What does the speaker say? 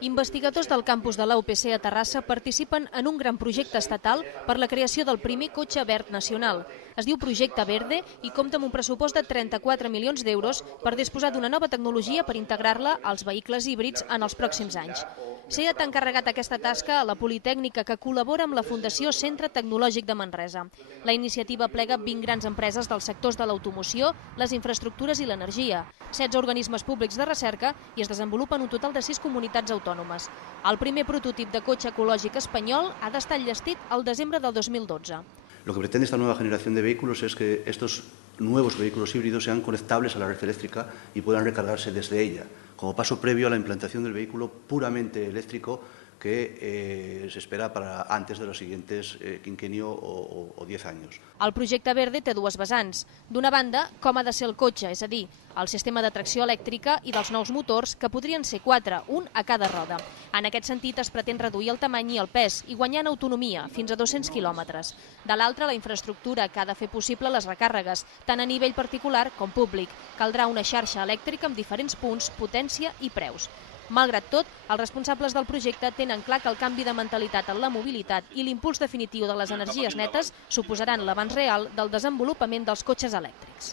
Investigadors del campus de la UPC a Terrassa participen en un gran projecte estatal per la creació del primer cotxe verd nacional. Es diu Projecte Verde i compta amb un pressupost de 34 milions d'euros per disposar d'una nova tecnologia per integrar-la als vehicles híbrids en els pròxims anys. SEAT ha encarregat aquesta tasca a la Politècnica, que col·labora amb la Fundació Centre Tecnològic de Manresa. La iniciativa plega 20 grans empreses dels sectors de l'automoció, les infraestructures i l'energia, 16 organismes públics de recerca i es desenvolupa en un total de 6 comunitats autònomes. El primer prototip de cotxe ecològic espanyol ha d'estar enllestit al desembre del 2012. Lo que pretende esta nueva generación de vehículos es que estos nuevos vehículos híbridos sean conectables a la red eléctrica y puedan recargarse desde ella, como paso previo a la implantación del vehículo puramente eléctrico que se espera para antes de los siguientes quinquenio o 10 anys. El projecte Verde té dues vessants. D'una banda, com ha de ser el cotxe, és a dir, el sistema de tracció elèctrica i dels nous motors, que podrien ser 4, un a cada roda. En aquest sentit, es pretén reduir el tamany i el pes i guanyar en autonomia, fins a 200 quilòmetres. De l'altra, la infraestructura, que ha de fer possible les recàrregues, tant a nivell particular com públic. Caldrà una xarxa elèctrica amb diferents punts, potència i preus. Malgrat tot, els responsables del projecte tenen clar que el canvi de mentalitat en la mobilitat i l'impuls definitiu de les energies netes suposaran l'avanç real del desenvolupament dels cotxes elèctrics.